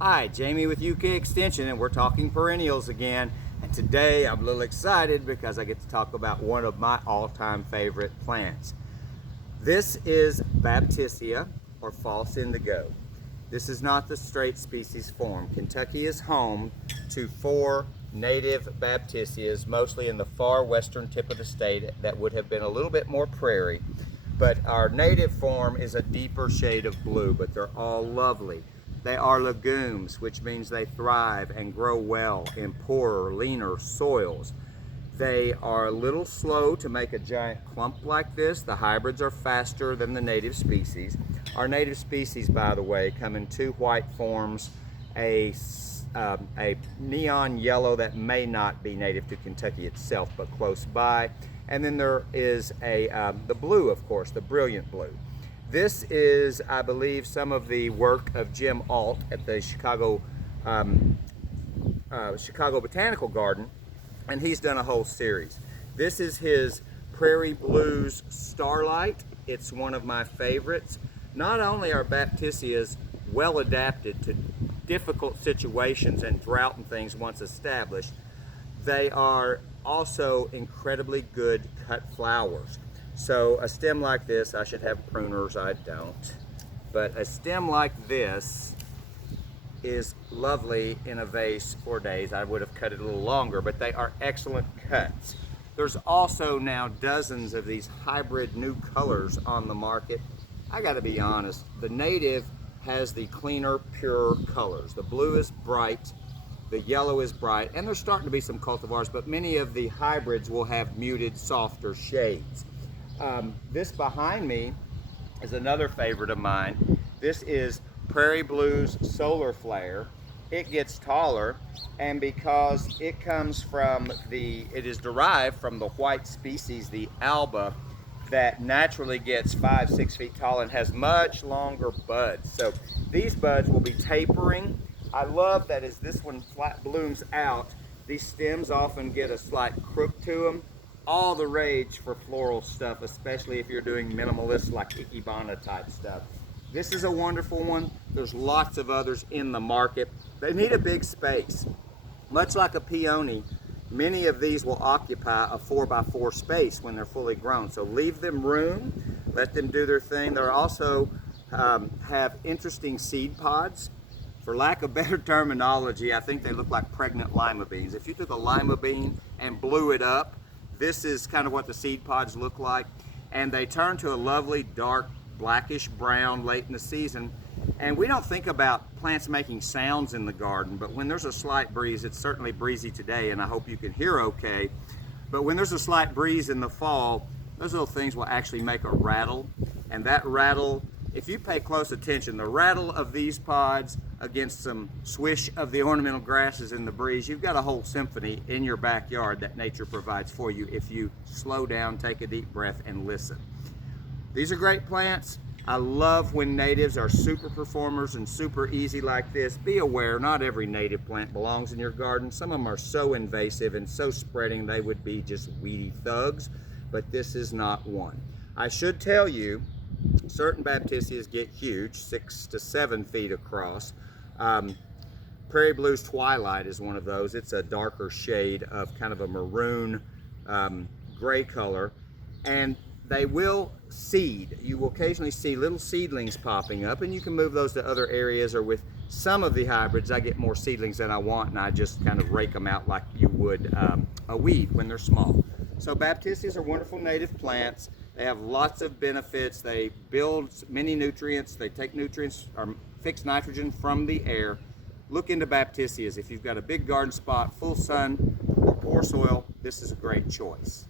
Hi, Jamie with UK Extension, and we're talking perennials again. And today I'm a little excited because I get to talk about one of my all-time favorite plants. This is Baptisia, or false indigo. This is not the straight species form. Kentucky is home to 4 native Baptisias, mostly in the far western tip of the state that would have been a little bit more prairie. But our native form is a deeper shade of blue, but they're all lovely. They are legumes, which means they thrive and grow well in poorer, leaner soils. They are a little slow to make a giant clump like this. The hybrids are faster than the native species. Our native species, by the way, come in 2 white forms, a neon yellow that may not be native to Kentucky itself, but close by. And then there is the blue, of course, the brilliant blue. This is, I believe, some of the work of Jim Alt at the Chicago Botanical Garden, and he's done a whole series. This is his Prairie Blues Starlight. It's one of my favorites. Not only are Baptisias well adapted to difficult situations and drought and things once established, they are also incredibly good cut flowers. So a stem like this, I should have pruners, I don't, but a stem like this is lovely in a vase for days. I would have cut it a little longer, but they are excellent cuts. There's also now dozens of these hybrid new colors on the market. I gotta be honest, the native has the cleaner, purer colors. The blue is bright, the yellow is bright, and there's starting to be some cultivars, but many of the hybrids will have muted, softer shades. This behind me is another favorite of mine. This is Prairie Blues Solar Flare. It gets taller, and because it is derived from the white species, the alba, that naturally gets 5-6 feet tall and has much longer buds. So these buds will be tapering. I love that as this one flat blooms out, these stems often get a slight crook to them. All the rage for floral stuff, especially if you're doing minimalist like Ikebana type stuff. This is a wonderful one. There's lots of others in the market. They need a big space. Much like a peony, many of these will occupy a 4x4 space when they're fully grown. So leave them room, let them do their thing. They also have interesting seed pods. For lack of better terminology, I think they look like pregnant lima beans. If you took a lima bean and blew it up, this is kind of what the seed pods look like, and they turn to a lovely dark blackish brown late in the season. And we don't think about plants making sounds in the garden, but when there's a slight breeze, it's certainly breezy today, and I hope you can hear okay, but when there's a slight breeze in the fall, those little things will actually make a rattle, and that rattle, if you pay close attention, the rattle of these pods against some swish of the ornamental grasses in the breeze, you've got a whole symphony in your backyard that nature provides for you if you slow down, take a deep breath, and listen. These are great plants. I love when natives are super performers and super easy like this. Be aware, not every native plant belongs in your garden. Some of them are so invasive and so spreading they would be just weedy thugs, but this is not one. I should tell you, certain Baptisias get huge, 6 to 7 feet across. Prairie Blues Twilight is one of those. It's a darker shade of kind of a maroon gray color, and they will seed. You will occasionally see little seedlings popping up, and you can move those to other areas, or with some of the hybrids, I get more seedlings than I want, and I just kind of rake them out like you would a weed when they're small. So Baptisias are wonderful native plants. They have lots of benefits. They build many nutrients. They take nutrients or fix nitrogen from the air. Look into Baptisias. If you've got a big garden spot, full sun, or poor soil, this is a great choice.